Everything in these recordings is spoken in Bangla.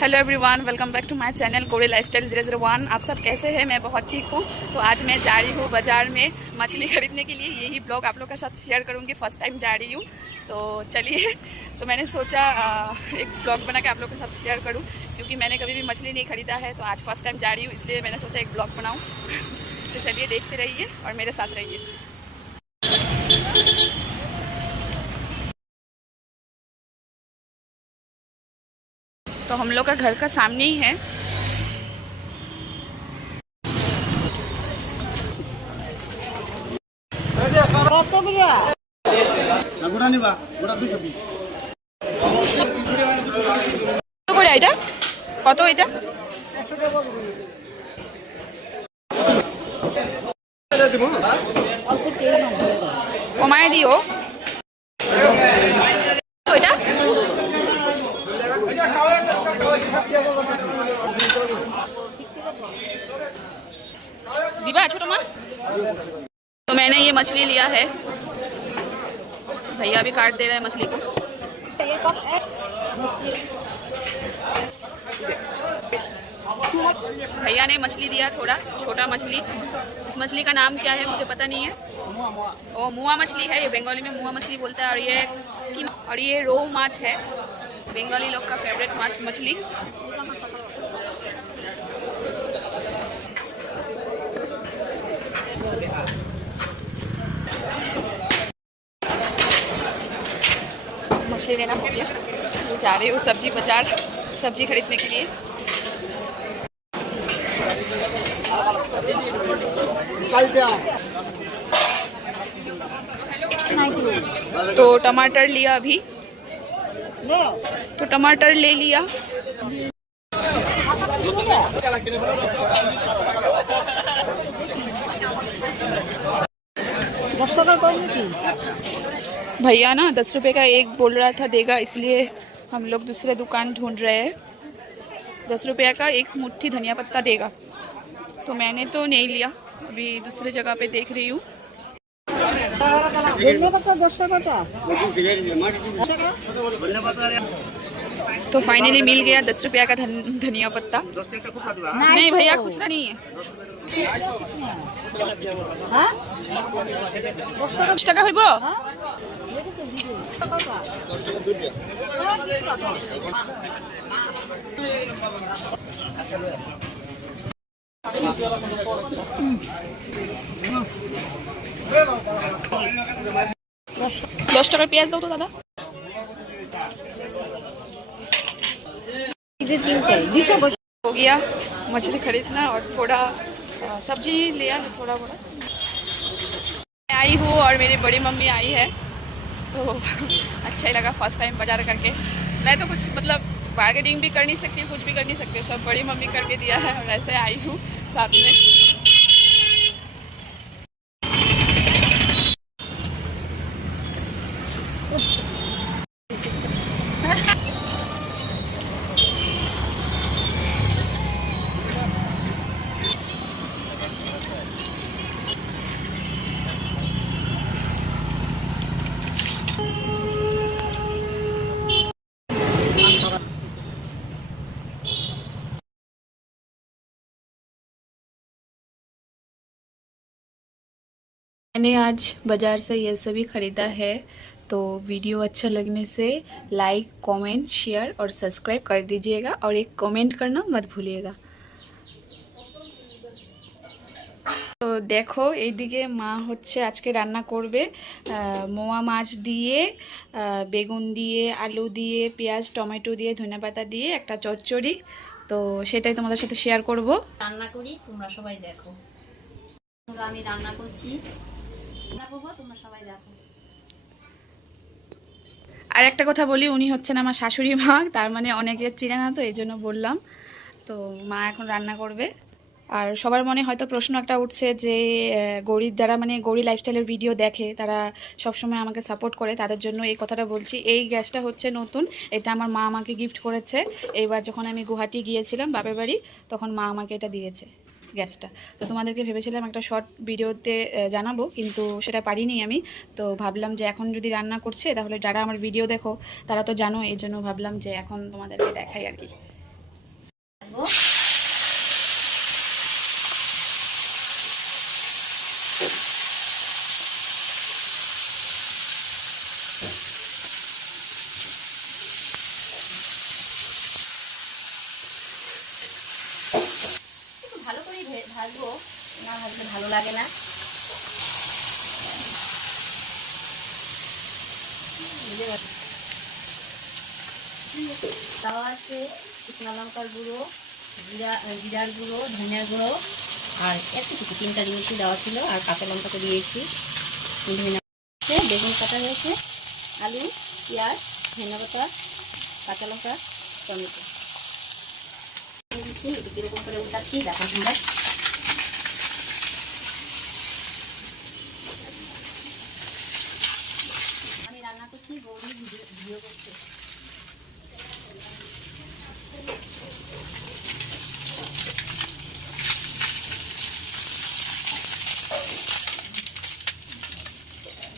Hello everyone, welcome back to my channel Gauri lifestyle 001। आप सब कैसे हैं? मैं बहुत ठीक हूँ। तो आज मैं जा रही हूँ बाज़ार में मछली खरीदने के लिए। यही ब्लॉग आप लोग के साथ शेयर करूँगी। फर्स्ट टाइम जा रही हूँ, तो चलिए। तो मैंने सोचा एक ब्लॉग बना के आप लोग के साथ शेयर करूँ, क्योंकि मैंने कभी भी मछली नहीं खरीदा है। तो आज फर्स्ट टाइम जा रही हूँ, इसलिए मैंने सोचा एक ब्लॉग बनाऊँ। तो चलिए देखते रहिए और मेरे साथ रहिए। तो हम लोग का घर का सामने ही है। কত করে এটা? কত এটা? কমায় দিও। ওইটা दीवा छोटो माँ। तो मैंने ये मछली लिया है। भैया भी काट दे रहे हैं मछली को। भैया ने मछली दिया, थोड़ा छोटा मछली। इस मछली का नाम क्या है मुझे पता नहीं है। ओ मुआ मछली है, ये बंगाली में मुआ मछली बोलता है। और ये रोहू माछ है, बंगाली लोग का फेवरेट माछ मछली। मछली लेना हो गया। जा रही हूँ सब्जी बाजार, सब्जी खरीदने के लिए। तो टमाटर लिया अभी, तो टमाटर ले लिया। भैया ना 10 रुपए का एक बोल रहा था देगा, इसलिए हम लोग दूसरे दुकान ढूंढ रहे हैं। 10 रुपया का एक मुट्ठी धनिया पत्ता देगा, तो मैंने तो नहीं लिया। अभी दूसरे जगह पे देख रही हूँ। तो फाइनली मिल गया 10 रुपया का धनिया पत्ता। नहीं भैया, खुसरा नहीं है। 10 টাকা হইব। दस টাকার পেঁয়াজ দাও তো দাদা। हो गया मछली खरीदना और थोड़ा सब्जी लिया है, थोड़ा मोड़ा। मैं आई हूँ और मेरी बड़ी मम्मी आई है, तो अच्छा ही लगा फर्स्ट टाइम बाजार करके। मैं तो कुछ मतलब बार्गेनिंग भी कर नहीं सकती, कुछ भी कर नहीं सकती, सब बड़ी मम्मी करके दिया है। और ऐसे आई हूँ साथ में। मैंने आज बाज़ार से ये सभी ख़रीदा है। तो वीडियो अच्छा लगने से लाइक, कमेंट, शेयर और सब्सक्राइब कर दीजिएगा, और एक कमेंट करना मत भूलिएगा। तो देखो এইদিকে মা হচ্ছে আজকে রান্না করবে মোয়া মাছ দিয়ে, বেগুন দিয়ে, আলু দিয়ে, পেঁয়াজ টমেটো দিয়ে, ধনেপাতা দিয়ে একটা চচ্চড়ি। তো সেটাই তোমাদের সাথে শেয়ার করব। রান্না করি, তোমরা সবাই দেখো। আমি রান্না করছি, রান্না করব, তোমরা সবাই দেখো। আর একটা কথা বলি, উনি হচ্ছেন আমার শাশুড়ি মা, তার মানে অনেকের চিনে না, তো এই জন্য বললাম। তো মা এখন রান্না করবে। আর সবার মনে হয়তো প্রশ্ন একটা উঠছে যে গৌরীর যারা মানে গৌরী লাইফস্টাইলের ভিডিও দেখে, তারা সবসময় আমাকে সাপোর্ট করে, তাদের জন্য এই কথাটা বলছি। এই গ্যাসটা হচ্ছে নতুন, এটা আমার মা আমাকে গিফট করেছে। এইবার যখন আমি গুয়াহাটি গিয়েছিলাম বাপের বাড়ি, তখন মা আমাকে এটা দিয়েছে গ্যাসটা। তো তোমাদেরকে ভেবেছিলাম একটা শর্ট ভিডিওতে জানাবো, কিন্তু সেটা পারিনি আমি। তো ভাবলাম যে এখন যদি রান্না করছে, তাহলে যারা আমার ভিডিও দেখো তারা তো জানো, এই জন্য ভাবলাম যে এখন তোমাদেরকে দেখাই আর কি। ভাজবো। একটু ভালো করে ভাজবো, না ভাজলে ভালো লাগে না। তাও আছে শুকনো লঙ্কার গুঁড়ো, জিরার গুঁড়ো, ধনিয়ার গুঁড়ো, আর একটু 3টা জিনিসই দেওয়া ছিল, আর কাঁচা লঙ্কা তো দিয়েছি। বেগুন কাটা হয়েছে, আলু, পেঁয়াজ, ধনিয়া পাতা, কাঁচা লঙ্কা, টমেটো দিচ্ছি। এটি কীরকম করে উঠাচ্ছি দেখো তোমরা। আমি রান্না করছি, গৌরী ভিডিও করছে।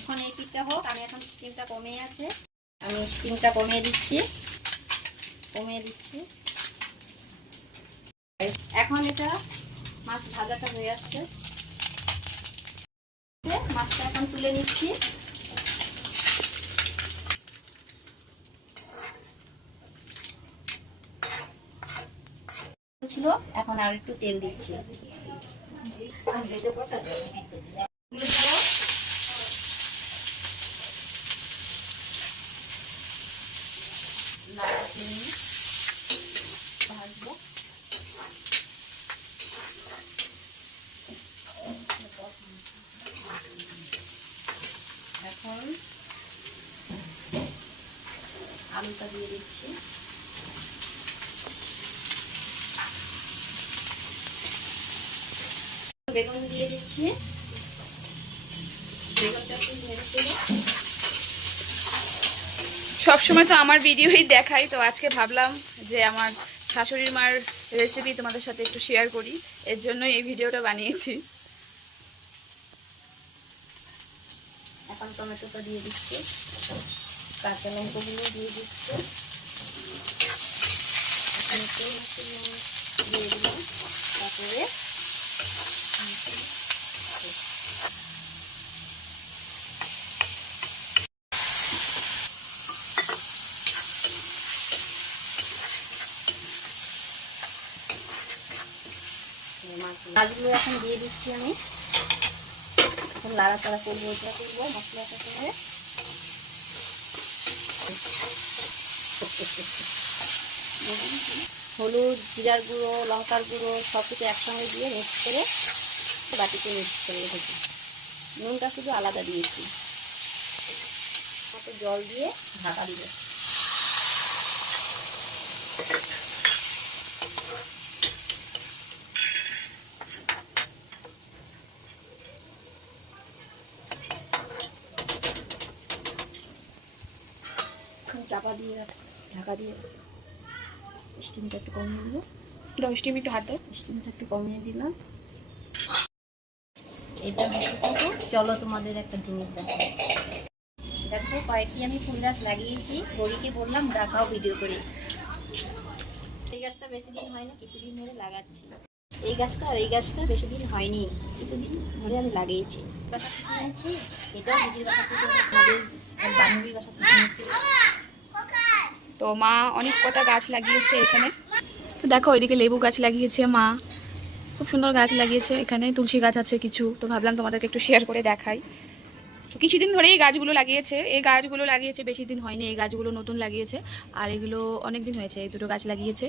এখন এই পিঠটা হোক, আমি এখন স্টিমটা কমিয়ে আছে, আমি স্টিমটা কমিয়ে দিচ্ছি। এখন এটা মাছ ভাজাটা হয়ে আসছে, মাছটা এখন তুলে নিচ্ছি। ছিল, এখন আর একটু তেল দিচ্ছি। ভাজবো। এখন আলুটা দিয়ে দিচ্ছি। বেগুন দিয়ে দিচ্ছি। বেগুনটা একটু নেড়ে চেড়ে। সবসময় তো আমার ভিডিওই দেখাই, তো আজকে ভাবলাম যে আমার শাশুড়ির মার রেসিপি তোমাদের সাথে একটু শেয়ার করি, এর জন্য এই ভিডিওটা বানিয়েছি। এখন টমেটোটা দিয়ে দিচ্ছি, কাঁচা লঙ্কাগুলো দিয়ে দিচ্ছি, দিয়ে দিলাম। তারপরে মাছগুলো এখন দিয়ে দিচ্ছি আমি। এখন লাড়াচাড়া করবো, এটা করবো মশলাটা করে। হলুদ, জিরার গুঁড়ো, লঙ্কার গুঁড়ো সব কিছু একসঙ্গে দিয়ে মিক্স করে বাটিতে মিক্স করে রেখেছি। নুনটা শুধু আলাদা দিয়েছি। জল দিয়ে ঢাকা দিব। চাপা দিয়ে ঢাকা দিয়ে স্টিমটা একটু কমিয়ে দিব। 10 মিনিট একটু হাত দাও। স্টিমটা একটু কমিয়ে দিলাম। এটা কিন্তু চলো তোমাদের একটা জিনিস দেখো। দেখো কয়েকটি আমি ফুল গাছ লাগিয়েছি, গরিকে বললাম দেখাও ভিডিও করে। এই গাছটা বেশি দিন হয়নি, কিছুদিন ধরে লাগাচ্ছি। এই গাছটা আর এই গাছটা বেশি দিন হয়নি, কিছুদিন ধরে আমি লাগিয়েছি। বাসা থেকে কিনেছি, এটাও দিদির বাসা থেকে কিনেছি, বান্ধবীর বাসা থেকে কিনেছি। তো মা অনেক কটা গাছ লাগিয়েছে এখানে। তো দেখো ওইদিকে লেবু গাছ লাগিয়েছে মা, খুব সুন্দর গাছ লাগিয়েছে। এখানে তুলসী গাছ আছে কিছু, তো ভাবলাম তোমাদেরকে একটু শেয়ার করে দেখাই। তো কিছুদিন ধরে এই গাছগুলো লাগিয়েছে, বেশি দিন হয়নি। এই গাছগুলো নতুন লাগিয়েছে, আর এগুলো অনেক দিন হয়েছে। এই দুটো গাছ লাগিয়েছে।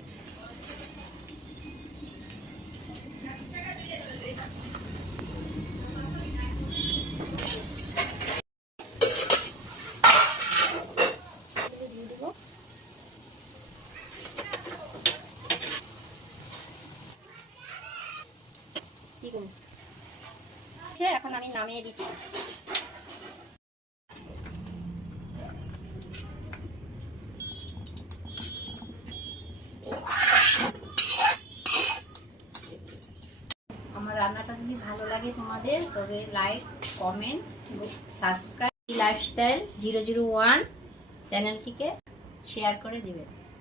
এখন আমি নামিয়ে দিচ্ছি। আমার রান্নাটা যদি ভালো লাগে তোমাদের, তবে লাইক, কমেন্ট, সাবস্ক্রাইব লাইফস্টাইল 001 চ্যানেলটিকে শেয়ার করে দিবেন।